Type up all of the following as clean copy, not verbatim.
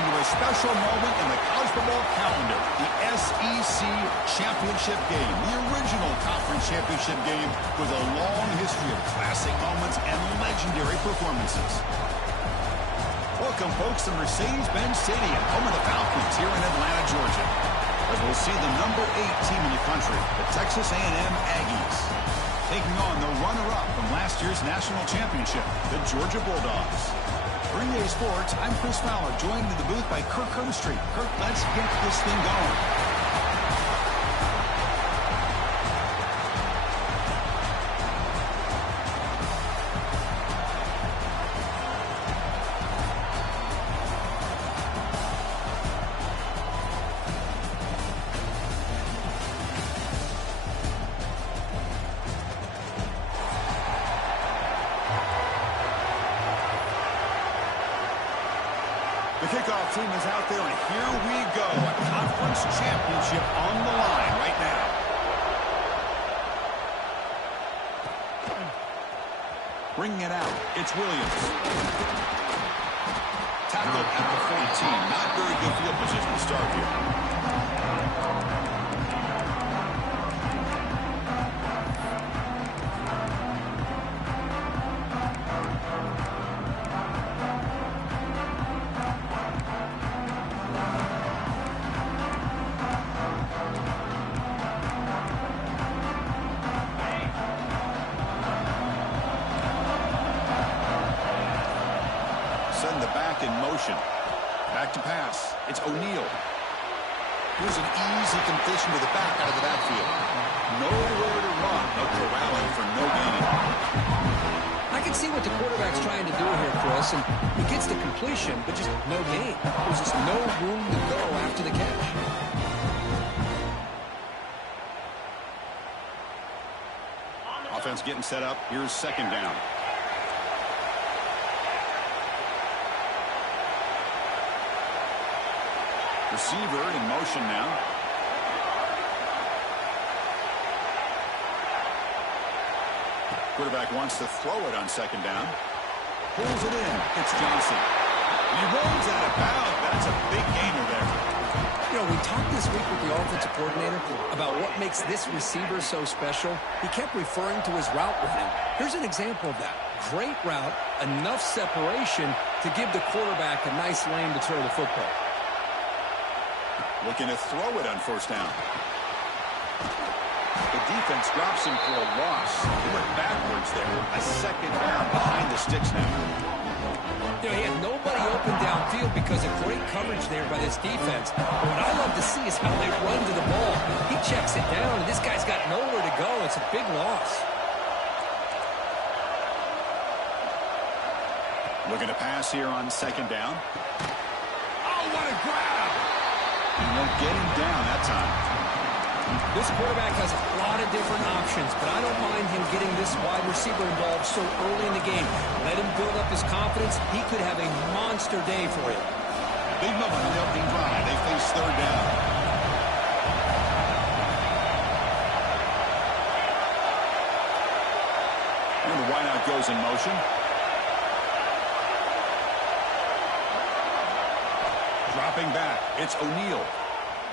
to a special moment in the college football calendar, the SEC Championship game, the original conference championship game with a long history of classic moments and legendary performances. Welcome, folks, to Mercedes-Benz Stadium, home of the Falcons here in Atlanta, Georgia, as we'll see the number 8 team in the country, the Texas A&M Aggies, taking on the runner-up from last year's national championship, the Georgia Bulldogs. For EA Sports, I'm Chris Fowler, joined in the booth by Kirk Herbstreit. Kirk, let's get this thing going. The kickoff team is out there, and here we go. A conference championship on the line right now. Bringing it out, it's Williams. Tackled at the 14. Not very good field position to start here. Send the back in motion. Back to pass. It's O'Neal. Here's an easy completion to the back out of the backfield. Nowhere to run, but corralling for no gain. I can see what the quarterback's trying to do here, Chris, and he gets the completion, but just no gain. There's just no room to go after the catch. Offense getting set up. Here's second down. Receiver in motion now. Quarterback wants to throw it on second down. Pulls it in. It's Johnson. He rolls out of bounds. That's a big gainer there. You know, we talked this week with the offensive coordinator about what makes this receiver so special. He kept referring to his route with him. Here's an example of that. Great route, enough separation to give the quarterback a nice lane to throw the football. Looking to throw it on first down. The defense drops him for a loss. They went backwards there. A second down behind the sticks now. You know, he had nobody open downfield because of great coverage there by this defense. But what I love to see is how they run to the ball. He checks it down, and this guy's got nowhere to go. It's a big loss. Looking to pass here on second down. Oh, what a grab! He won't get him down that time. This quarterback has a lot of different options, but I don't mind him getting this wide receiver involved so early in the game. Let him build up his confidence. He could have a monster day for him. Big moment on the opening drive. They face third down. And the wideout goes in motion. Dropping back, it's O'Neal.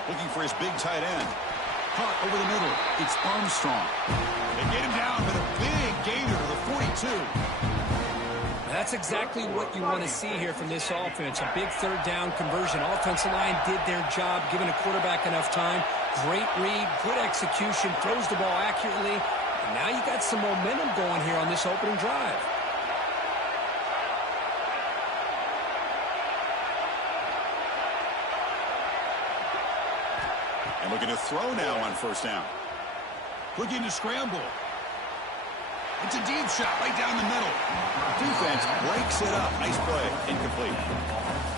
Looking for his big tight end. Caught over the middle, it's Armstrong. They get him down with a big gainer to the 42. That's exactly what you want to see here from this offense. A big third down conversion. Offensive line did their job, giving a quarterback enough time. Great read, good execution, throws the ball accurately. And now you got some momentum going here on this opening drive. And looking to throw now on first down. Looking to scramble. It's a deep shot right down the middle. Defense breaks it up. Nice play. Incomplete.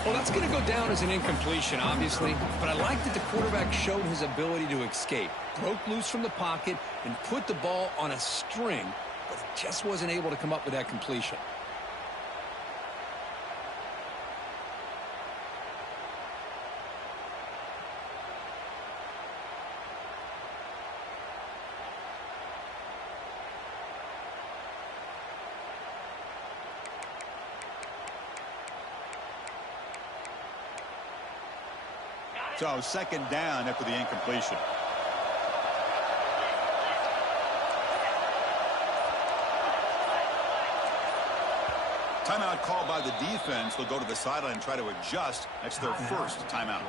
Well, that's going to go down as an incompletion, obviously. But I like that the quarterback showed his ability to escape. Broke loose from the pocket and put the ball on a string, but he just wasn't able to come up with that completion. So second down after the incompletion. Timeout called by the defense. They'll go to the sideline and try to adjust. That's their first timeout.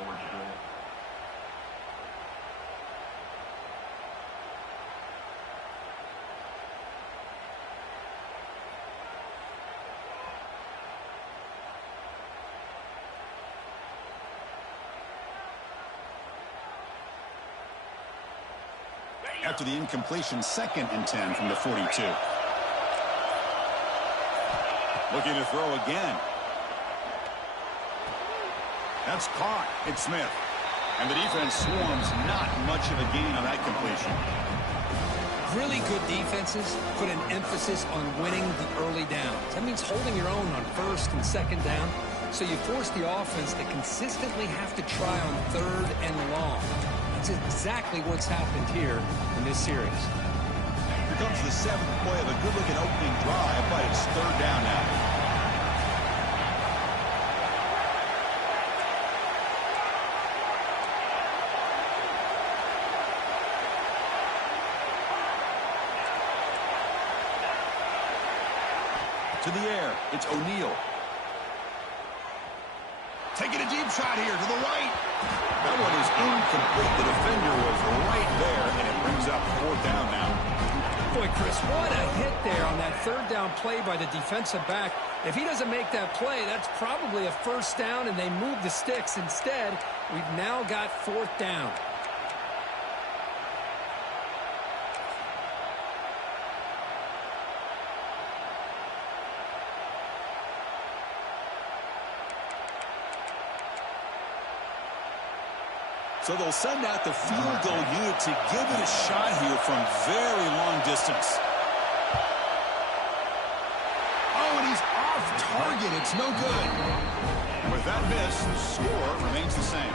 After the incompletion, 2nd and 10 from the 42. Looking to throw again. That's caught. It's Smith. And the defense swarms. Not much of a gain on that completion. Really good defenses put an emphasis on winning the early downs. That means holding your own on 1st and 2nd down. So you force the offense to consistently have to try on 3rd and long. That's exactly what's happened here in this series. Here comes the 7th play of a good-looking opening drive, but it's 3rd down now. To the air, it's O'Neal. Taking a deep shot here to the right. That one is incomplete. The defender was right there, and it brings up 4th down now. Boy, Chris, what a hit there on that 3rd down play by the defensive back. If he doesn't make that play, that's probably a 1st down, and they move the sticks. Instead, we've now got 4th down. So they'll send out the field goal unit to give it a shot here from very long distance. Oh, and he's off target. It's no good. And with that miss, the score remains the same.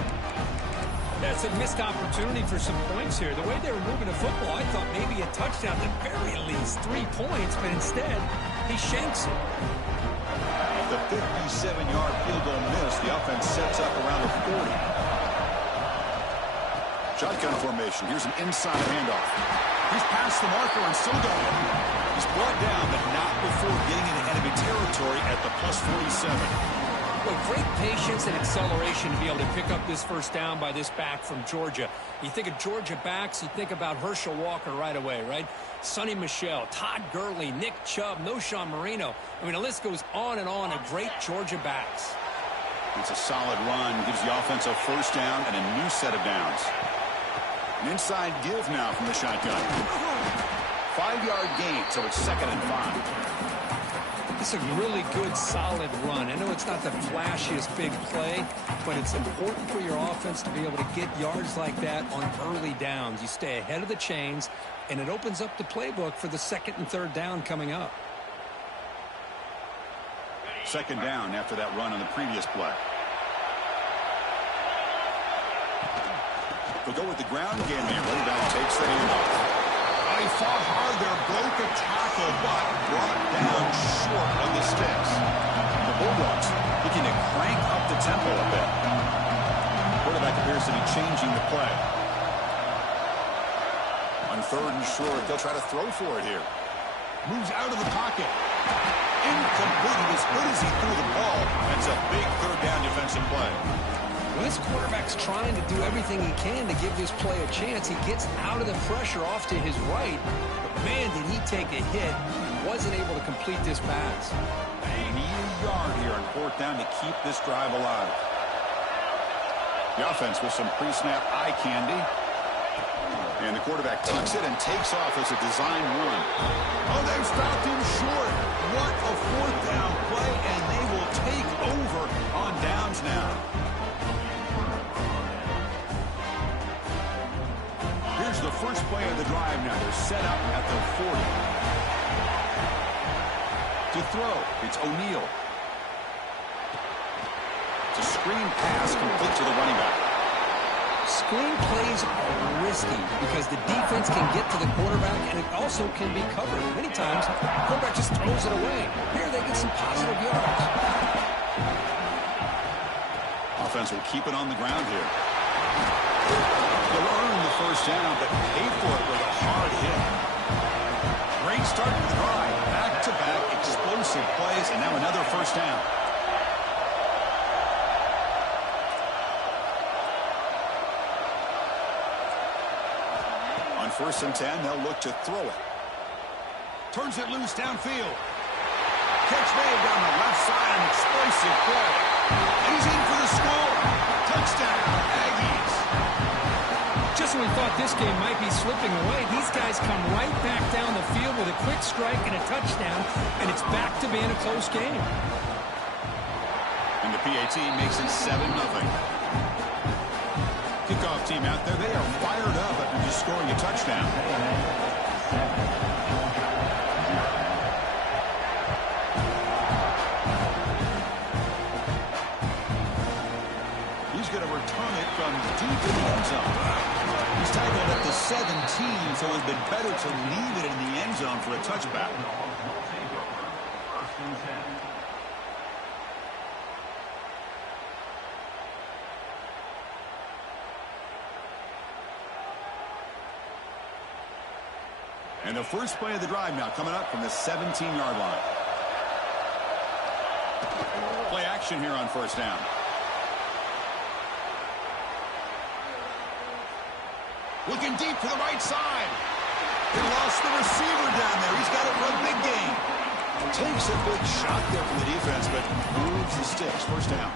That's a missed opportunity for some points here. The way they were moving the football, I thought maybe a touchdown, at very least 3 points, but instead, he shanks it. The 57-yard field goal miss, the offense sets up around the 40. Shotgun formation. Here's an inside handoff. He's past the marker and still going. He's brought down, but not before getting into enemy territory at the +47. Boy, great patience and acceleration to be able to pick up this 1st down by this back from Georgia. You think of Georgia backs, you think about Herschel Walker right away, right? Sonny Michel, Todd Gurley, Nick Chubb, Noshawn Marino. I mean, the list goes on and on of great Georgia backs. It's a solid run. Gives the offense a 1st down and a new set of downs. An inside give now from the shotgun. 5-yard gain, so it's 2nd and 5. It's a really good, solid run. I know it's not the flashiest big play, but it's important for your offense to be able to get yards like that on early downs. You stay ahead of the chains, and it opens up the playbook for the 2nd and 3rd down coming up. 2nd down after that run on the previous play. They'll go with the ground game here. Running back takes the handoff. Oh, he fought hard there, broke a tackle, but brought down short of the sticks. The Bulldogs looking to crank up the tempo a bit. Quarterback appears to be changing the play. On 3rd and short, they'll try to throw for it here. Moves out of the pocket. Incomplete. As good as he threw the ball, that's a big 3rd down defensive play. Well, this quarterback's trying to do everything he can to give this play a chance. He gets out of the pressure off to his right. But, man, did he take a hit. He wasn't able to complete this pass. They need a yard here on 4th down to keep this drive alive. The offense with some pre-snap eye candy. And the quarterback tucks it and takes off as a design run. Oh, they've stopped him short. What a 4th down play, and they will take over on downs now. Here's the first play of the drive now. They're set up at the 40. To throw, it's O'Neal. It's a screen pass complete to the running back. Screen plays are risky because the defense can get to the quarterback, and it also can be covered. Many times, the quarterback just throws it away. Here, they get some positive yards. Offense will keep it on the ground here. You'll earn the first down, but pay for it with a hard hit. Great start to the drive. Back-to-back explosive plays, and now another first down. On 1st and 10, they'll look to throw it. Turns it loose downfield. Catch made down the left side, an explosive play. And he's in for the score. Touchdown, Aggies. Just when we thought this game might be slipping away, these guys come right back down the field with a quick strike and a touchdown, and it's back to being a close game. And the PAT makes it 7-0. Kickoff team out there, they are fired up after just scoring a touchdown. He's going to return it from deep in the end zone. He's tackled at the 17, so it's been better to leave it in the end zone for a touchback. And the first play of the drive now coming up from the 17-yard line. Play action here on first down. Looking deep to the right side. He lost the receiver down there. He's got it for a big gain. Takes a big shot there from the defense, but moves the sticks. First down.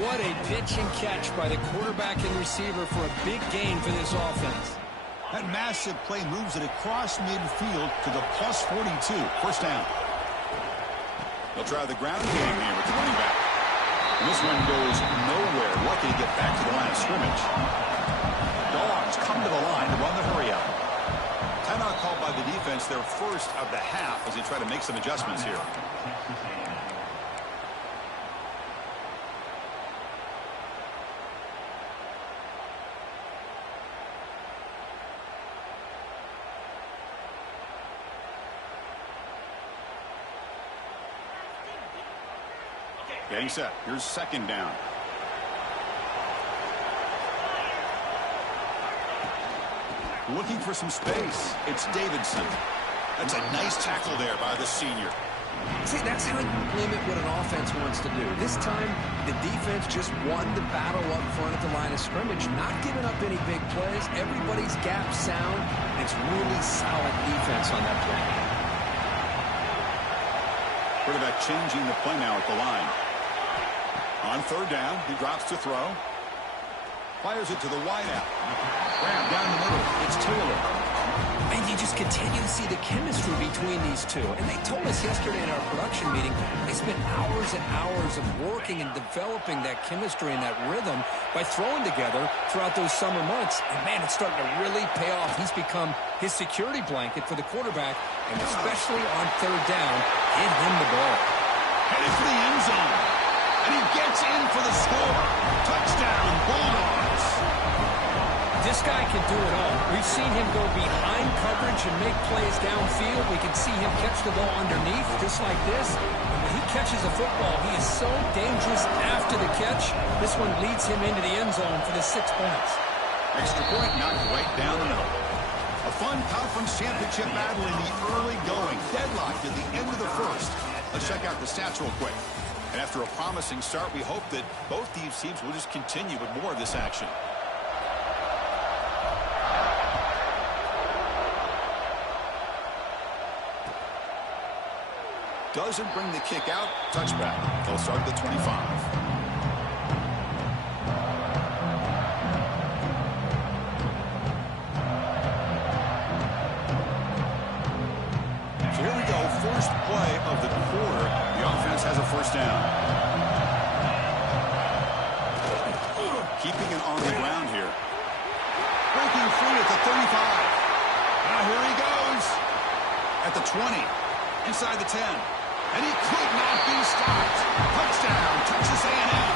What a pitch and catch by the quarterback and receiver for a big gain for this offense. That massive play moves it across midfield to the +42. First down. They'll try the ground game here with the running back. And this one goes nowhere. Lucky to get back to the line of scrimmage. Dogs come to the line to run the hurry out. Timeout called by the defense, their first of the half, as they try to make some adjustments here. Getting set. Here's second down. Looking for some space. It's Davidson. That's a nice tackle there by the senior. See, that's how you limit what an offense wants to do. This time, the defense just won the battle up front at the line of scrimmage, not giving up any big plays. Everybody's gap sound. It's really solid defense on that play. Quarterback changing the play now at the line. On third down, he drops to throw. Fires it to the wideout. Graham down the middle. It's Taylor. And you just continue to see the chemistry between these two. And they told us yesterday in our production meeting, they spent hours and hours of working and developing that chemistry and that rhythm by throwing together throughout those summer months. And, man, it's starting to really pay off. He's become his security blanket for the quarterback, and especially on third down, get him the ball. Headed for the end zone. And he gets in for the score. Touchdown, Bulldogs. This guy can do it all. We've seen him go behind coverage and make plays downfield. We can see him catch the ball underneath, just like this. And when he catches a football, he is so dangerous after the catch. This one leads him into the end zone for the 6 points. Extra point knocked right down the middle. A fun conference championship battle in the early going. Deadlocked at the end of the first. Let's check out the stats real quick. And after a promising start, we hope that both these teams will just continue with more of this action. Doesn't bring the kick out. Touchback. They'll start at the 25. So here we go. First play of the quarter. The offense has a first down. Keeping it on the ground here. Breaking free at the 35. Now here he goes. At the 20. Inside the 10. And he could not be stopped. Touchdown, Texas A&M.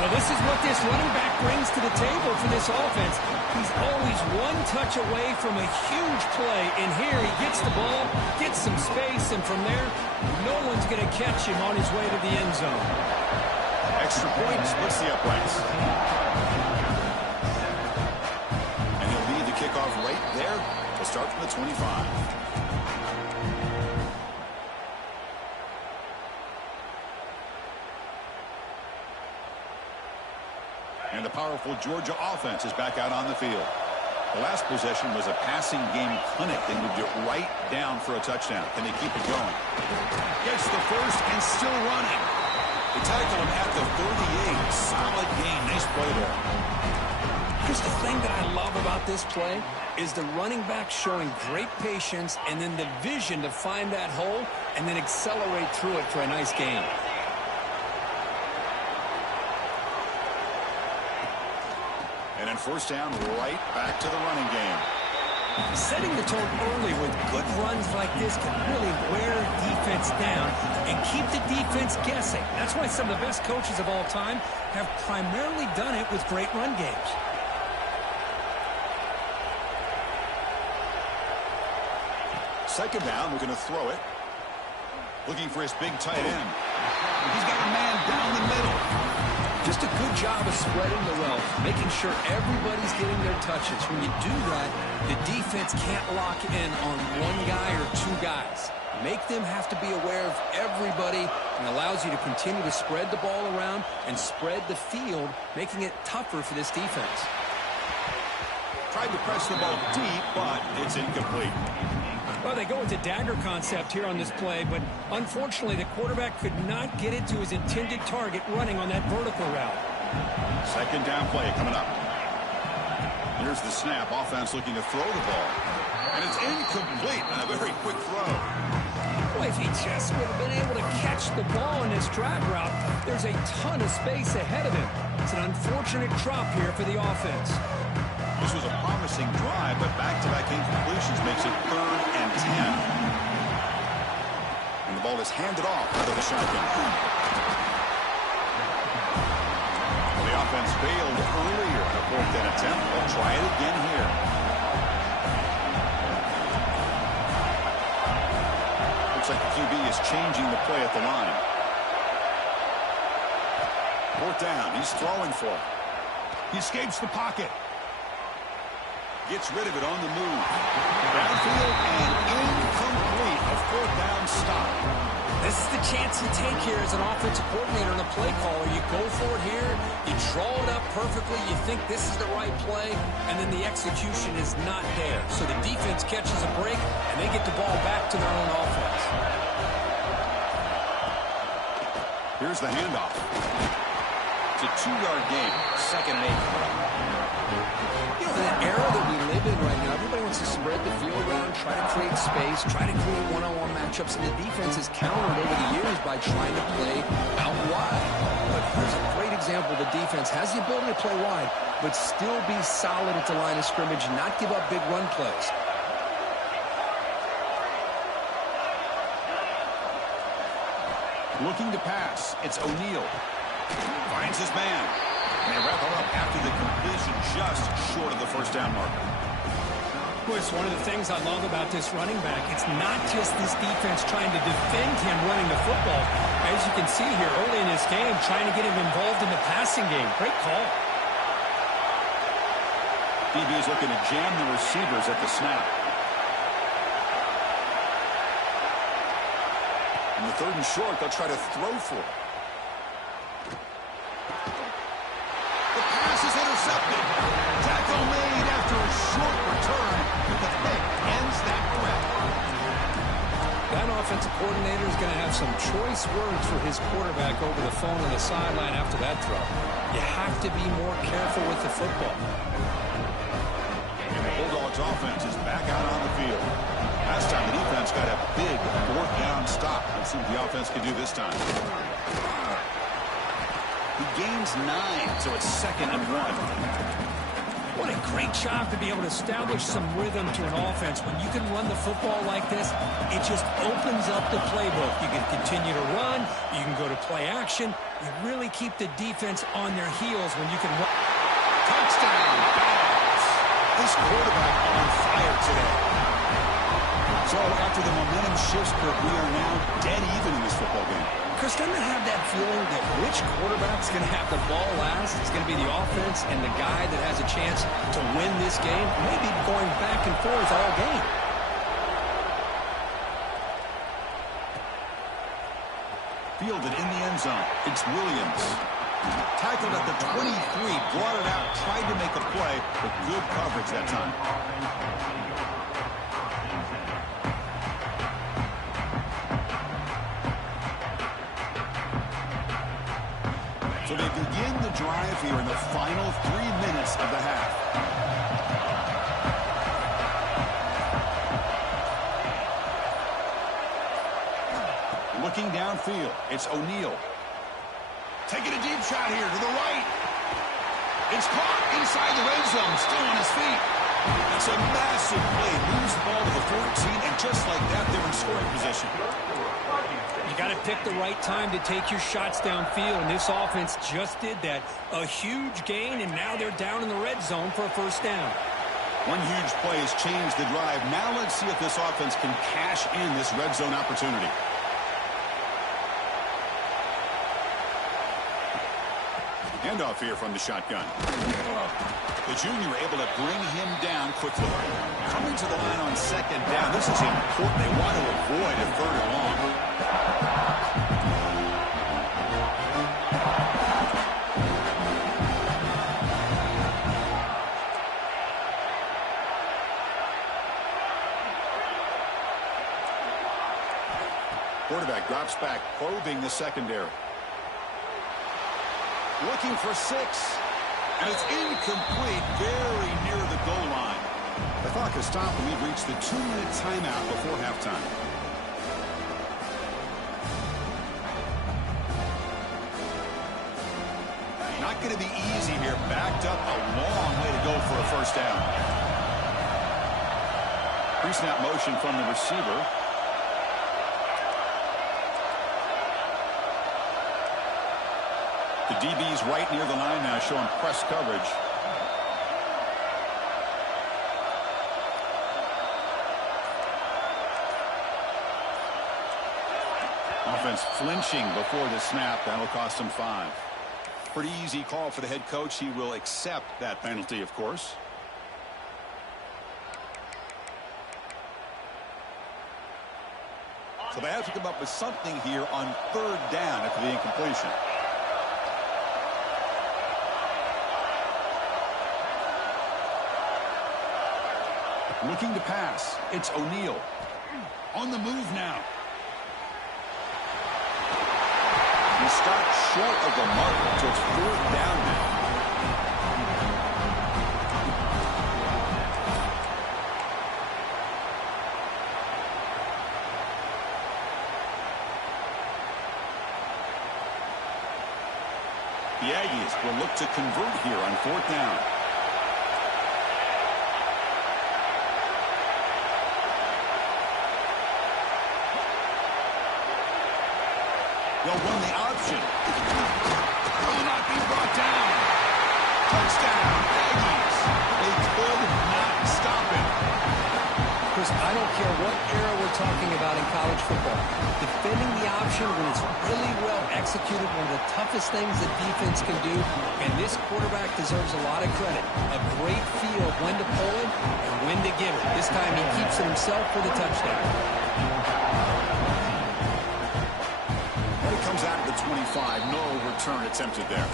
Well, this is what this running back brings to the table for this offense. He's always one touch away from a huge play. And here he gets the ball, gets some space, and from there, no one's going to catch him on his way to the end zone. Extra point splits the uprights. And he'll lead the kickoff right there to start from the 25. And the powerful Georgia offense is back out on the field. The last possession was a passing game clinic. They moved it right down for a touchdown. Can they keep it going? Gets the first and still running. They tackle him at the 38. Solid game. Nice play there. Here's the thing that I love about this play is the running back showing great patience and then the vision to find that hole and then accelerate through it for a nice gain. And then first down, right back to the running game. Setting the tone early with good runs like this can really wear defense down and keep the defense guessing. That's why some of the best coaches of all time have primarily done it with great run games. Second down, we're going to throw it. Looking for his big tight end. He's got a man down the middle. Just a good job of spreading the wealth, making sure everybody's getting their touches. When you do that, the defense can't lock in on one guy or two guys. Make them have to be aware of everybody and allows you to continue to spread the ball around and spread the field, making it tougher for this defense. Tried to press the ball deep, but it's incomplete. Well, they go with the dagger concept here on this play, but unfortunately the quarterback could not get it to his intended target running on that vertical route. Second down play coming up. Here's the snap. Offense looking to throw the ball. And it's incomplete. A very quick throw. Boy, if he just would have been able to catch the ball in his drag route, there's a ton of space ahead of him. It's an unfortunate drop here for the offense. This was a promising drive, but back-to-back incompletions makes it 3rd and 10. And the ball is handed off out of the shotgun. The offense failed earlier in a 4th and attempt. They'll try it again here. Looks like the QB is changing the play at the line. 4th down. He's throwing for it. He escapes the pocket. Gets rid of it on the move. Downfield and incomplete. A 4th down stop. This is the chance you take here as an offensive coordinator and a play caller. You go for it here. You draw it up perfectly. You think this is the right play, and then the execution is not there. So the defense catches a break, and they get the ball back to their own offense. Here's the handoff. It's a 2-yard gain. 2nd and 8. You know, in the era that we live in right now, everybody wants to spread the field around, try to create space, try to create one-on-one matchups, and the defense has countered over the years by trying to play out wide. But here's a great example. The defense has the ability to play wide, but still be solid at the line of scrimmage and not give up big run plays. Looking to pass. It's O'Neal. Finds his man. And they wrap him up after the completion just short of the first down marker. Well, it's one of the things I love about this running back. It's not just this defense trying to defend him running the football. As you can see here early in this game, trying to get him involved in the passing game. Great call. DB is looking to jam the receivers at the snap. In the 3rd and short, they'll try to throw for it. Is intercepted. Tackle made after a short return, but the pick ends that threat. That offensive coordinator is going to have some choice words for his quarterback over the phone on the sideline after that throw. You have to be more careful with the football. And the Bulldogs offense is back out on the field. Last time the defense got a big 4th down stop. Let's see what the offense can do this time. He gains 9, so it's 2nd and 1. What a great job to be able to establish some rhythm to an offense. When you can run the football like this, it just opens up the playbook. You can continue to run. You can go to play action. You really keep the defense on their heels when you can run. Touchdown. This quarterback on fire today. So after the momentum shifts, we are now dead even in this football game. Chris, doesn't it have that feeling that which quarterback's going to have the ball last? It's going to be the offense and the guy that has a chance to win this game, maybe going back and forth all game. Fielded in the end zone. It's Williams. Tackled at the 23, brought it out, tried to make a play, but good coverage that time. So they begin the drive here in the final 3 minutes of the half. Looking downfield, it's O'Neal. Taking a deep shot here to the right. It's caught inside the red zone, still on his feet. That's a massive play. Moves the ball to the 14, and just like that, they're in scoring position. You got to pick the right time to take your shots downfield, and this offense just did that. A huge gain, and now they're down in the red zone for a first down. One huge play has changed the drive. Now let's see if this offense can cash in this red zone opportunity. Handoff here from the shotgun. The junior able to bring him down quickly. Coming to the line on second down. This is important. They want to avoid a third and long. Quarterback drops back, probing the secondary. Looking for 6. And it's incomplete, very near the goal line. The clock has stopped, and we've reached the 2-minute timeout before halftime. Not going to be easy here. Backed up a long way to go for a first down. Pre-snap motion from the receiver. The DB's right near the line now, showing press coverage. Offense flinching before the snap. That'll cost him 5. Pretty easy call for the head coach. He will accept that penalty, of course. So they have to come up with something here on third down after the incompletion. Looking to pass. It's O'Neal. On the move now. He stopped short of the mark, so it's 4th down now. The Aggies will look to convert here on 4th down. They'll run the option. Will not be brought down. Touchdown, Aggies. They could not stop it. Chris, I don't care what era we're talking about in college football. Defending the option when it's really well executed, one of the toughest things that defense can do, and this quarterback deserves a lot of credit. A great feel of when to pull it and when to give it. This time he keeps it himself for the touchdown. Comes out of the 25. No return attempted there.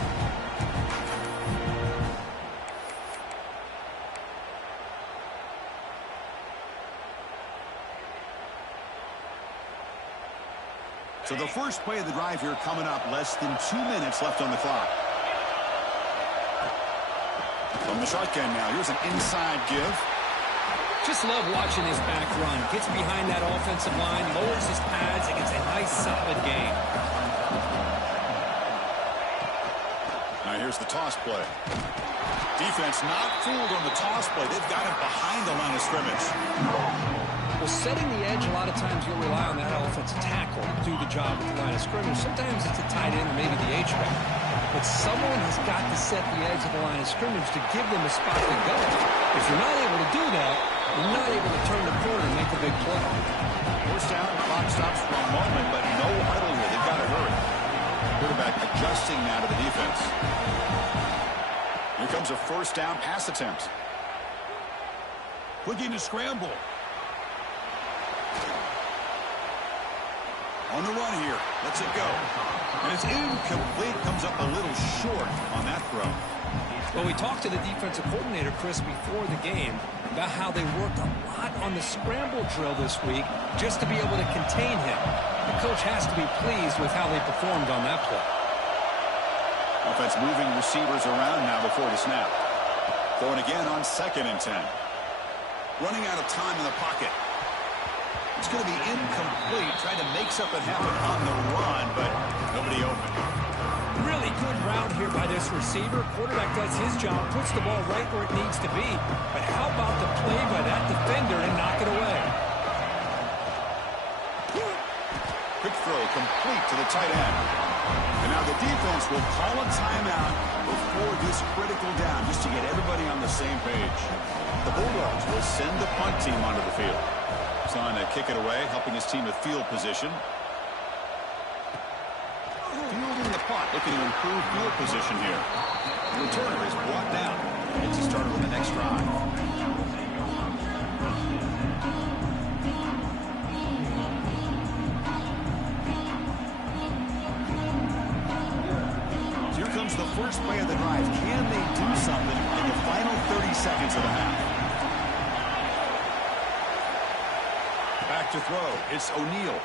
So the first play of the drive here coming up. Less than 2 minutes left on the clock. From the shotgun now. Here's an inside give. Just love watching this back run. Gets behind that offensive line, lowers his pads, and gets a nice solid gain. Now here's the toss play. Defense not fooled on the toss play. They've got him behind the line of scrimmage. Well, setting the edge, a lot of times you'll rely on that offensive tackle to do the job at the line of scrimmage. Sometimes it's a tight end or maybe the H-back. But someone has got to set the edge of the line of scrimmage to give them a spot to go. If you're not able to do that, you're not able to turn the corner and make a big play. First down, the clock stops for a moment, but no huddle here. They've got to hurry. adjusting now to the defense. Here comes a first down pass attempt. Looking to scramble. On the run here. Lets it go. And it's incomplete. Comes up a little short on that throw. Well, we talked to the defensive coordinator, Chris, before the game about how they worked a lot on the scramble drill this week just to be able to contain him. The coach has to be pleased with how they performed on that play. Offense moving receivers around now before the snap. Throwing again on 2nd and 10. Running out of time in the pocket. It's going to be incomplete. Trying to make something happen on the run, but nobody open. Really good route here by this receiver. Quarterback does his job, puts the ball right where it needs to be. But how about the play by that defender and knock it away? Quick throw complete to the tight end. And now the defense will call a timeout before this critical down just to get everybody on the same page. The Bulldogs will send the punt team onto the field. He's on to kick it away, helping his team with field position. Fielding the punt, looking to improve field position here. The returner is brought down. Gets he started on the next drive. So here comes the first play of the drive. Can they do something in the final 30 seconds of the half? Back to throw. It's O'Neal.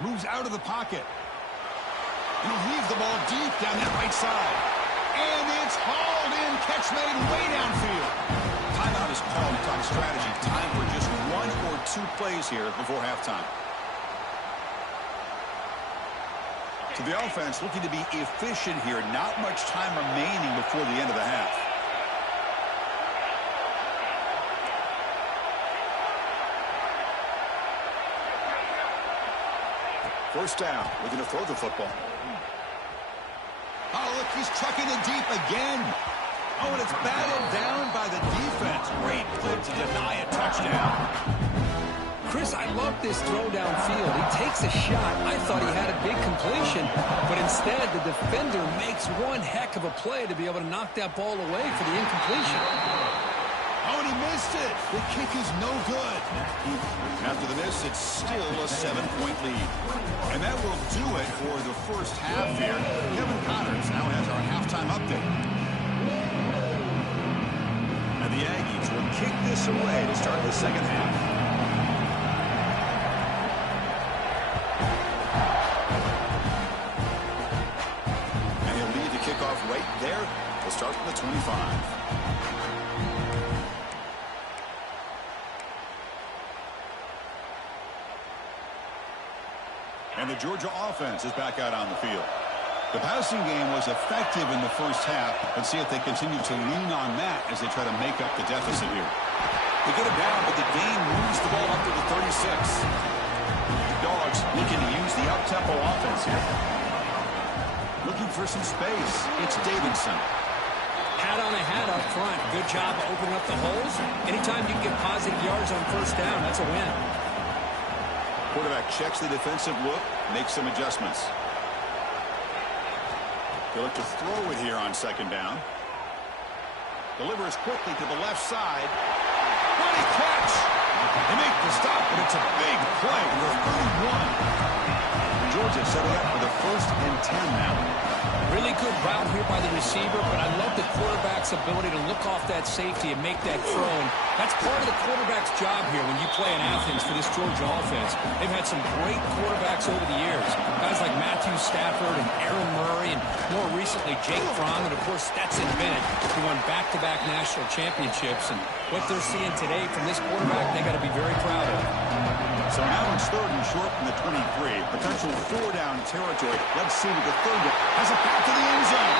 Moves out of the pocket. He'll heave the ball deep down that right side. And it's hauled in. Catch made way downfield. Timeout is called to talk strategy. Time for just 1 or 2 plays here before halftime. So the offense looking to be efficient here. Not much time remaining before the end of the half. First down, looking to throw the football. Oh, look, he's trucking it deep again. Oh, and it's battled down by the defense. Great play to deny a touchdown. Chris, I love this throw downfield. He takes a shot. I thought he had a big completion, but instead the defender makes one heck of a play to be able to knock that ball away for the incompletion. Oh, and he missed it. The kick is no good. After the miss, it's still a 7-point lead. And that will do it for the first half here. Kevin Connors now has our halftime update. And the Aggies will kick this away to start the second half. And he'll lead the kickoff right there. We'll start from the 25. And the Georgia offense is back out on the field. The passing game was effective in the first half. Let's see if they continue to lean on that as they try to make up the deficit here. They get it down, but the game moves the ball up to the 36. The Dogs looking to use the up-tempo offense here. Looking for some space. It's Davidson. Hat on a hat up front. Good job of opening up the holes. Anytime you can get positive yards on first down, that's a win. Quarterback checks the defensive look, makes some adjustments. They'll look to throw it here on second down. Delivers quickly to the left side. Running catch! They make the stop, but it's a big play. We're 31. Georgia setting up for the 1st and 10 now. Really good route here by the receiver, but I love the quarterback's ability to look off that safety and make that throw. And that's part of the quarterback's job here when you play in Athens for this Georgia offense. They've had some great quarterbacks over the years. Guys like Matthew Stafford and Aaron Murray, and more recently Jake Fromm, and of course Stetson Bennett, who won back-to-back national championships. And what they're seeing today from this quarterback, they got to be very proud of. So now it's 3rd and short from the 23. Potential 4-down territory. Let's see what the 3rd down. Has it back to the end zone.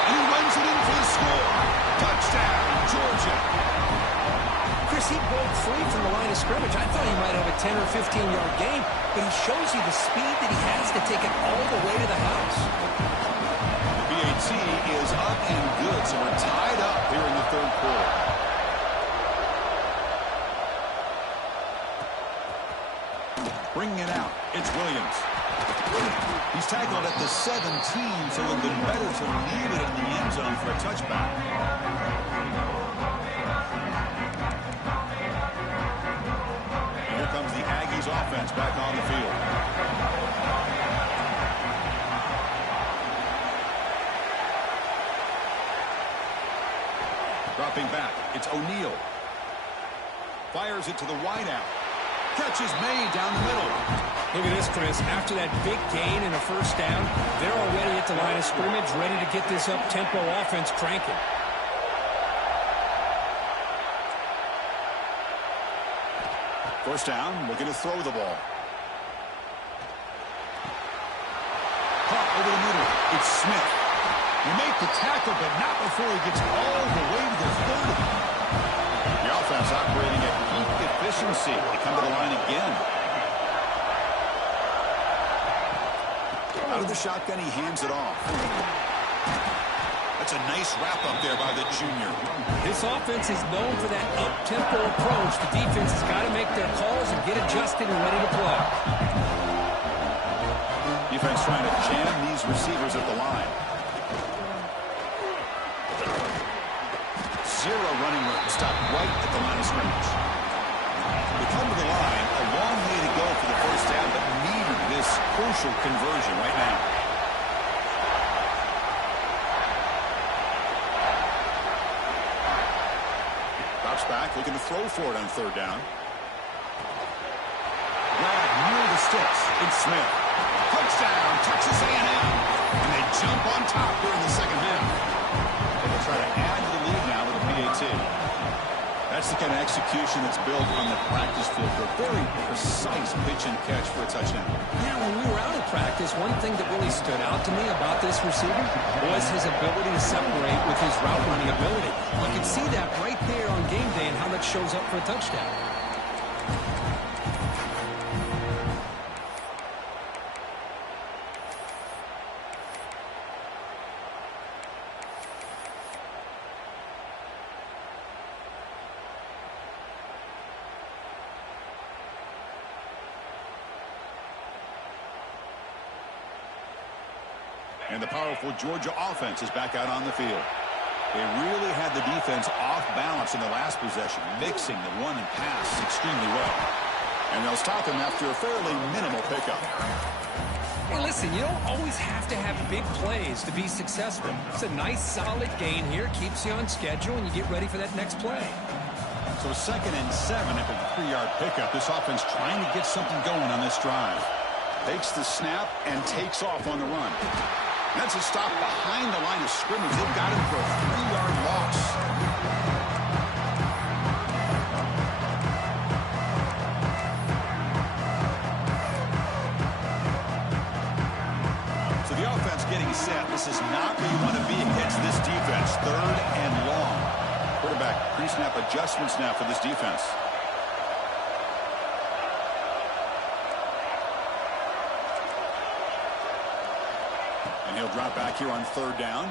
And he runs it in for the score. Touchdown, Georgia. Chris, he broke free from the line of scrimmage. I thought he might have a 10 or 15-yard gain, but he shows you the speed that he has to take it all the way to the house. The BAT is up and good, so we're tied up here in the 3rd quarter. Bringing it out, it's Williams. He's tackled at the 17, so it would have been better to leave it in the end zone for a touchback. And here comes the Aggies offense back on the field. Dropping back, it's O'Neal. Fires it to the wideout. Catch is made down the middle. Look at this, Chris. After that big gain and a first down, they're already at the line of scrimmage, ready to get this up-tempo offense cranking. First down, looking to throw the ball. Caught over the middle. It's Smith. You make the tackle, but not before he gets all the way to the 30. The offense operating at peak efficiency. They come to the line again. Out of the shotgun, he hands it off. That's a nice wrap-up there by the junior. This offense is known for that up-tempo approach. The defense has got to make their calls and get adjusted and ready to play. Defense trying to jam these receivers at the line. Zero running room. Stopped right at the line of scrimmage. They come to the line. A long way to go for the first down, but needed this crucial conversion right now. Drops back, looking to throw for it on third down. Grab near the sticks. It's Smith. Touchdown, Texas A&M. And they jump on top here in the second half. They'll try to add to the lead now with a PAT. That's the kind of execution that's built on the practice field. A very precise pitch and catch for a touchdown. Yeah, when we were out of practice, one thing that really stood out to me about this receiver was his ability to separate with his route running ability. You can see that right there on game day and how that shows up for a touchdown. And the powerful Georgia offense is back out on the field. They really had the defense off balance in the last possession, mixing the run and pass extremely well. And they'll stop him after a fairly minimal pickup. Hey, listen, you don't always have to have big plays to be successful. It's a nice, solid gain here. Keeps you on schedule, and you get ready for that next play. So 2nd and 7 after the 3-yard pickup. This offense trying to get something going on this drive. Takes the snap and takes off on the run. That's a stop behind the line of scrimmage. They've got him for a 3-yard loss. So the offense getting set. This is not where you want to be against this defense. 3rd and long. Quarterback pre-snap adjustments now for this defense. He'll drop back here on 3rd down.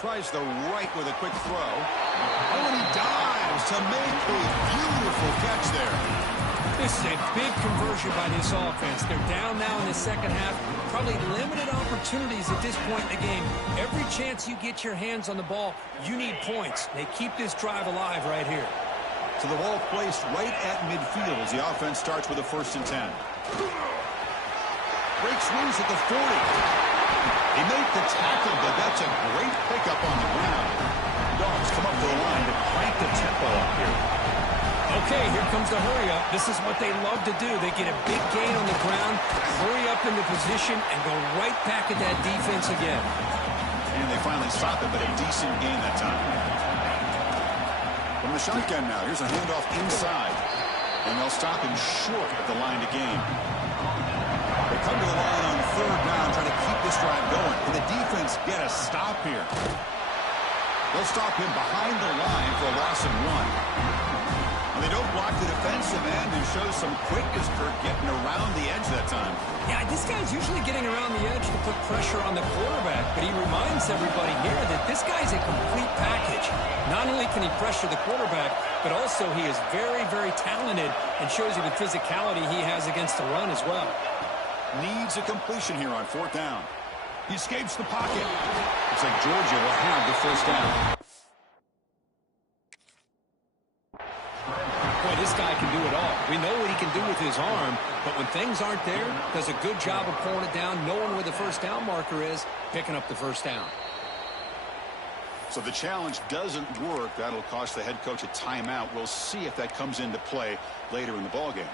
Tries the right with a quick throw. Oh, and he dives to make a beautiful catch there. This is a big conversion by this offense. They're down now in the second half. Probably limited opportunities at this point in the game. Every chance you get your hands on the ball, you need points. They keep this drive alive right here. So the ball placed right at midfield as the offense starts with a 1st and 10. Breaks loose at the 40. They make the tackle, but that's a great pickup on the ground. Dogs come up to the line to crank the tempo up here. Okay, here comes the hurry up. This is what they love to do. They get a big gain on the ground, hurry up into position, and go right back at that defense again. And they finally stop it, but a decent gain that time. From the shotgun now, here's a handoff inside. And they'll stop him short of the line to gain. They come to the line on 3rd down, trying to keep this drive going. Can the defense get a stop here? They'll stop him behind the line for a loss of 1. And they don't block the defensive end, who shows some quickness, Kirk, getting around the edge that time. Yeah, this guy's usually getting around the edge to put pressure on the quarterback, but he reminds everybody here that this guy's a complete package. Not only can he pressure the quarterback, but also he is very, very talented and shows you the physicality he has against the run as well. Needs a completion here on 4th down. He escapes the pocket. Looks like Georgia will have the first down. Boy, this guy can do it all. We know what he can do with his arm, but when things aren't there, does a good job of pulling it down, knowing where the first down marker is, picking up the first down. So the challenge doesn't work. That'll cost the head coach a timeout. We'll see if that comes into play later in the ballgame.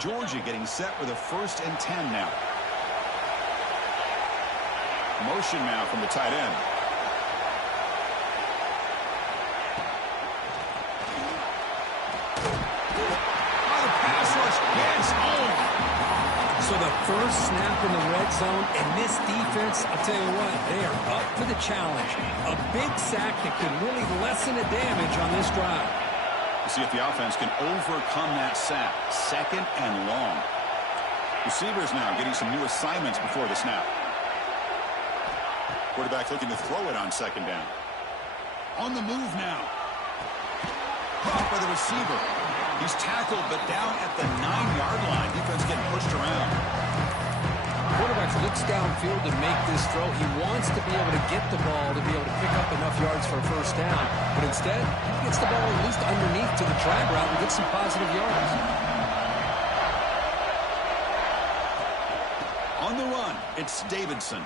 Georgia getting set with a 1st and 10 now. Motion now from the tight end. So the first snap in the red zone, and this defense, I'll tell you what, they are up for the challenge. A big sack that could really lessen the damage on this drive. We'll see if the offense can overcome that sack. 2nd and long. Receivers now getting some new assignments before the snap. Quarterback looking to throw it on 2nd down. On the move now. Caught by the receiver. He's tackled, but down at the 9-yard line. Defense getting pushed around. Quarterback looks downfield to make this throw. He wants to be able to get the ball to be able to pick up enough yards for a first down. But instead, he gets the ball at least underneath to the drag route and gets some positive yards. On the run, it's Davidson.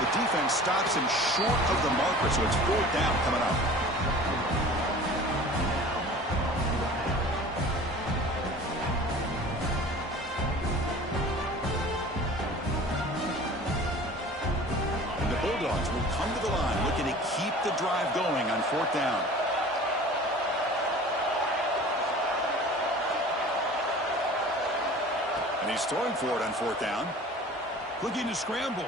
The defense stops him short of the marker, so it's 4th down coming up. Bulldogs will come to the line looking to keep the drive going on 4th down. And he's throwing for it on 4th down. Looking to scramble.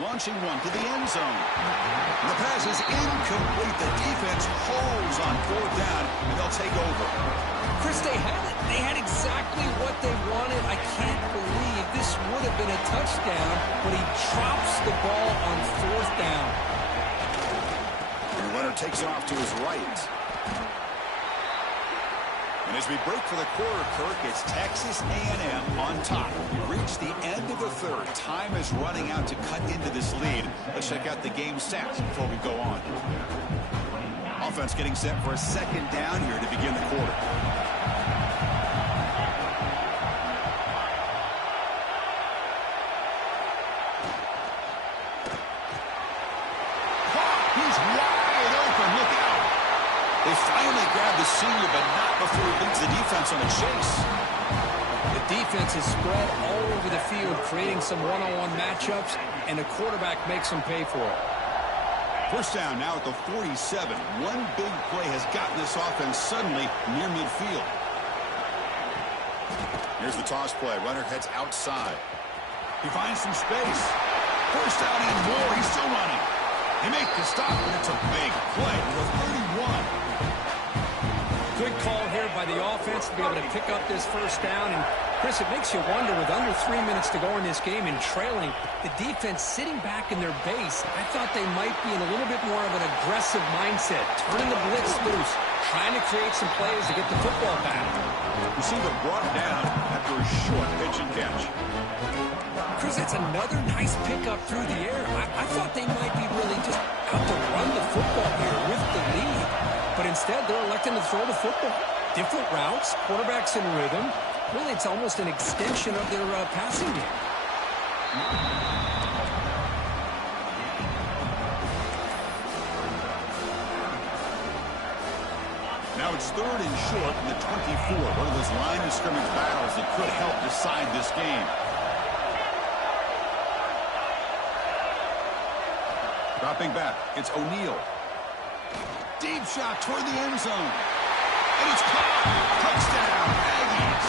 Launching one to the end zone. And the pass is incomplete. The defense holds on 4th down, and they'll take over. Chris, they had it. They had exactly what they wanted. I can't believe this would have been a touchdown, but he drops the ball on 4th down. And the runner takes off to his right. And as we break for the quarter, Kirk, it's Texas A&M on top. We reach the end of the 3rd. Time is running out to cut into this lead. Let's check out the game stats before we go on. Offense getting set for a 2nd down here to begin the quarter. He's wide open. Look out. They finally grab the senior, but not before he leads the defense on a chase. The defense is spread all over the field, creating some one-on-one matchups, and the quarterback makes them pay for it. First down now at the 47. One big play has gotten this offense suddenly near midfield. Here's the toss play. Runner heads outside. He finds some space. First down and more. He's still running. He makes the stop, and it's a big play to the 31. Good call here by the offense to be able to pick up this first down. And, Chris, it makes you wonder, with under 3 minutes to go in this game and trailing, the defense sitting back in their base, I thought they might be in a little bit more of an aggressive mindset, turning the blitz loose, trying to create some plays to get the football back. Receiver brought down after a short pitch and catch. Chris, it's another nice pickup through the air. I thought they might be really just out to run the football here with the lead. But instead, they're electing to throw the football. Different routes, quarterbacks in rhythm. Really, it's almost an extension of their passing game. Now it's 3rd and short in the 24. One of those line of scrimmage battles that could help decide this game. Dropping back, it's O'Neal. Deep shot toward the end zone. And it's caught. Touchdown, Aggies.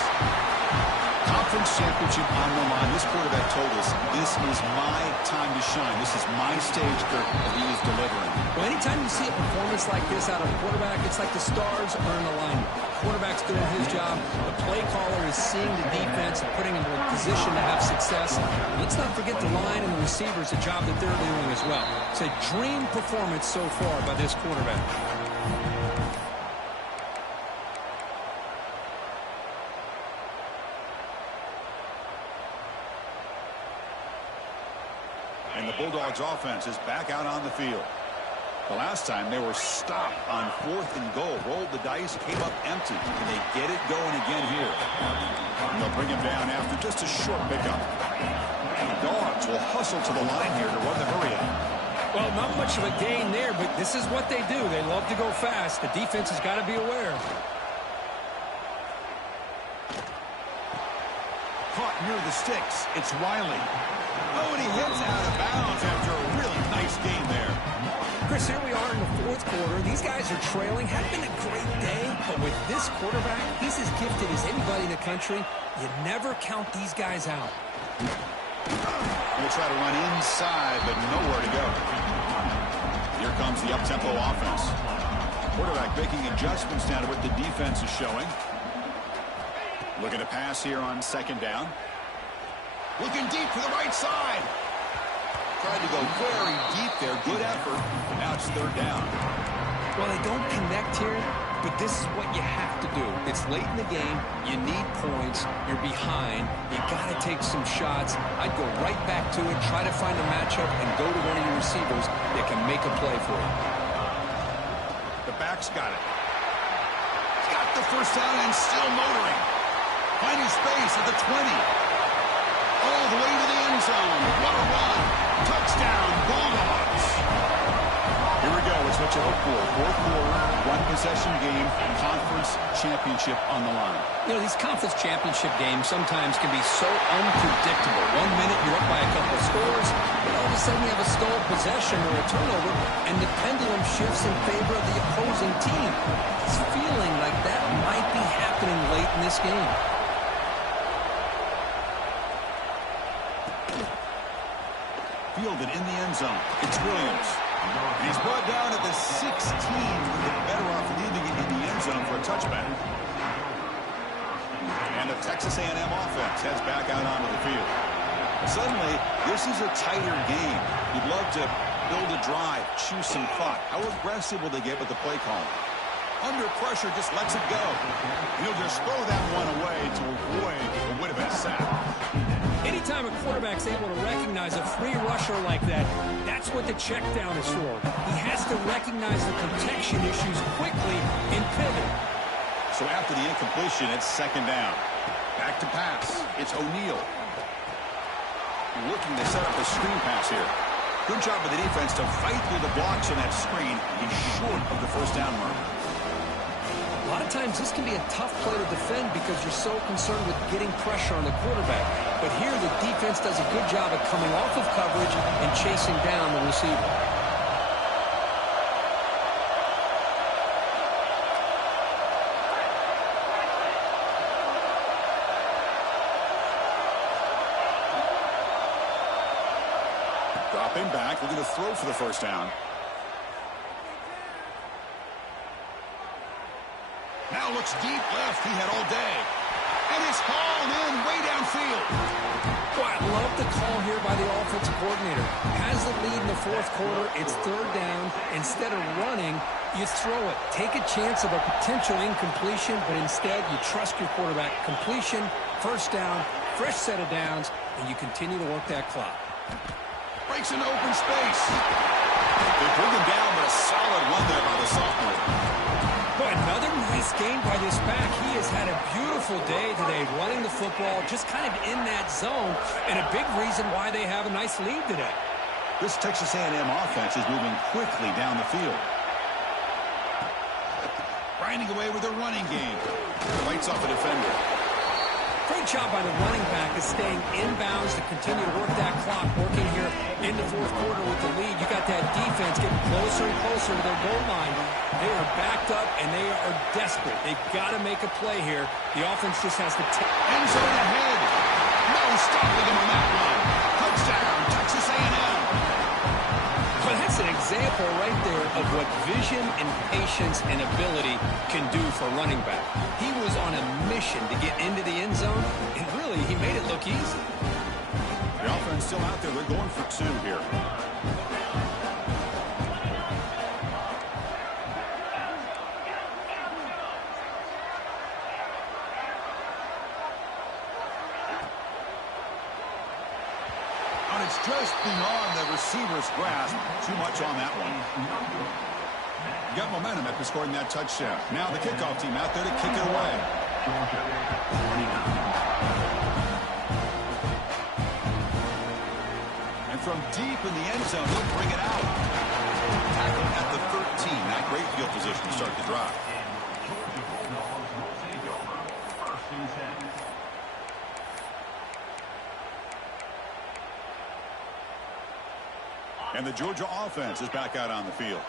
Conference championship on the line. This quarterback told us, this is my time to shine. This is my stage, Kirk, and he is delivering. Well, anytime you see a performance like this out of a quarterback, it's like the stars are in alignment. Quarterback's doing his job. The play caller is seeing the defense and putting him in a position to have success. And let's not forget the line and the receivers, the job that they're doing as well. It's a dream performance so far by this quarterback. And the Bulldogs offense is back out on the field. The last time they were stopped on 4th and goal. Rolled the dice, came up empty. And they get it going again here. And they'll bring him down after just a short pickup. And the Dogs will hustle to the line here to run the hurry up. Well, not much of a gain there, but this is what they do. They love to go fast. The defense has got to be aware. Caught near the sticks. It's Riley. Oh, and he hits out of bounds after a really nice game there. Chris, here we are in the 4th quarter. These guys are trailing. Had been a great day, but with this quarterback, he's as gifted as anybody in the country. You never count these guys out. We'll try to run inside, but nowhere to go. Here comes the up-tempo offense. Quarterback making adjustments now to what the defense is showing. Looking to pass here on 2nd down. Looking deep to the right side. Tried to go very deep there. Good effort. Now it's 3rd down. Well, they don't connect here, but this is what you have to do. It's late in the game. You need points. You're behind. You got to take some shots. I'd go right back to it, try to find a matchup, and go to one of your receivers that can make a play for you. The back's got it. Got the 1st down and still motoring. Finding space at the 20. All the way to the end zone. What a run. Touchdown, Bulldogs. Here we go. It's what you hope for. 4th quarter, 1-possession game, conference championship on the line. You know, these conference championship games sometimes can be so unpredictable. 1 minute you're up by a couple of scores, but all of a sudden you have a stalled possession or a turnover, and the pendulum shifts in favor of the opposing team. It's feeling like that might be happening late in this game. Fielded in the end zone. It's Williams. And he's brought down at the 16. They're better off leaving it in the end zone for a touchback. And the Texas A&M offense heads back out onto the field. Suddenly, this is a tighter game. You'd love to build a drive, choose some clock. How aggressive will they get with the play calling? Under pressure, just lets it go. He'll just throw that one away to avoid what would have been a sack. Anytime a quarterback's able to recognize a free rusher like that, that's what the check down is for. He has to recognize the protection issues quickly and pivot. So after the incompletion, it's 2nd down. Back to pass. It's O'Neal. Looking to set up a screen pass here. Good job of the defense to fight through the blocks on that screen. He's short of the 1st down mark. A lot of times this can be a tough play to defend because you're so concerned with getting pressure on the quarterback. But here the defense does a good job of coming off of coverage and chasing down the receiver. Dropping back, looking to throw for the 1st down. Now looks deep left. He had all day. And it's hauled in way downfield. Boy, I love the call here by the offensive coordinator. Has the lead in the 4th quarter. It's 3rd down. Instead of running, you throw it. Take a chance of a potential incompletion, but instead you trust your quarterback. Completion, 1st down, fresh set of downs, and you continue to work that clock. Breaks into open space. They bring him down, but a solid run there by the sophomore. Boy, another nice game by this back. He has had a beautiful day today running the football, just kind of in that zone, and a big reason why they have a nice lead today. This Texas A&M offense is moving quickly down the field. Grinding away with their running game. Lights off a defender. Great job by the running back is staying inbounds to continue to work that clock, working here in the 4th quarter with the lead. You got that defense getting closer and closer to their goal line. They are backed up, and they are desperate. They've got to make a play here. The offense just has to take. End zone ahead. No stopping him on that one. Touchdown, Texas A&M. Well, that's an example right there of what vision and patience and ability can do for a running back. He was on a mission to get into the end zone, and really, he made it look easy. The offense still out there. They're going for 2 here. On a it's just beyond the receiver's grasp. Too much on that one. Got momentum after scoring that touchdown. Now the kickoff team out there to kick it away. And from deep in the end zone, he'll bring it out. Tackle at the 13. Not great field position to start the drive. And the Georgia offense is back out on the field.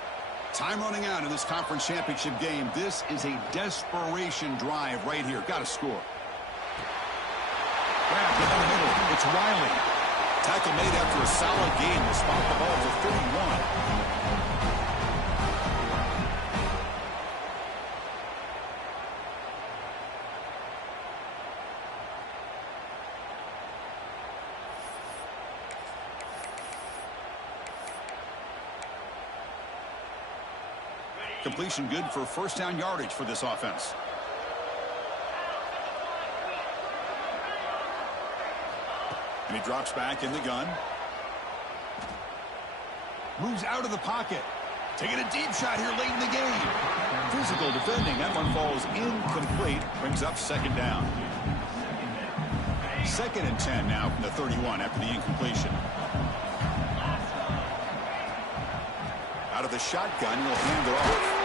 Time running out in this conference championship game. This is a desperation drive right here. Got to score. Grabbed in the middle. It's Riley. Tackle made after a solid game to spot the ball for 31. Completion good for first down yardage for this offense. And he drops back in the gun. Moves out of the pocket. Taking a deep shot here late in the game. Physical defending. That one falls incomplete. Brings up second down. 2nd and 10 now from the 31 after the incompletion. Out of the shotgun, he'll hand it off.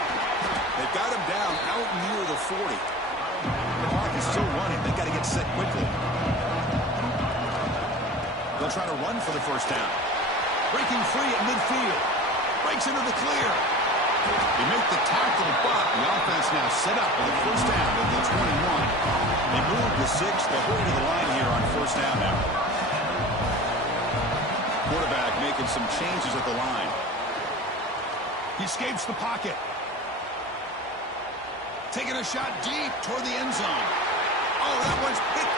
They've got him down out near the 40. The clock is still running. They've got to get set quickly. They'll try to run for the first down. Breaking free at midfield. Breaks into the clear. They make the tackle, but the offense now set up for the first down at the 21. They move the 6. They'll hurry to the line here on first down now. Quarterback making some changes at the line. He escapes the pocket. Taking a shot deep toward the end zone. Oh, that one's picked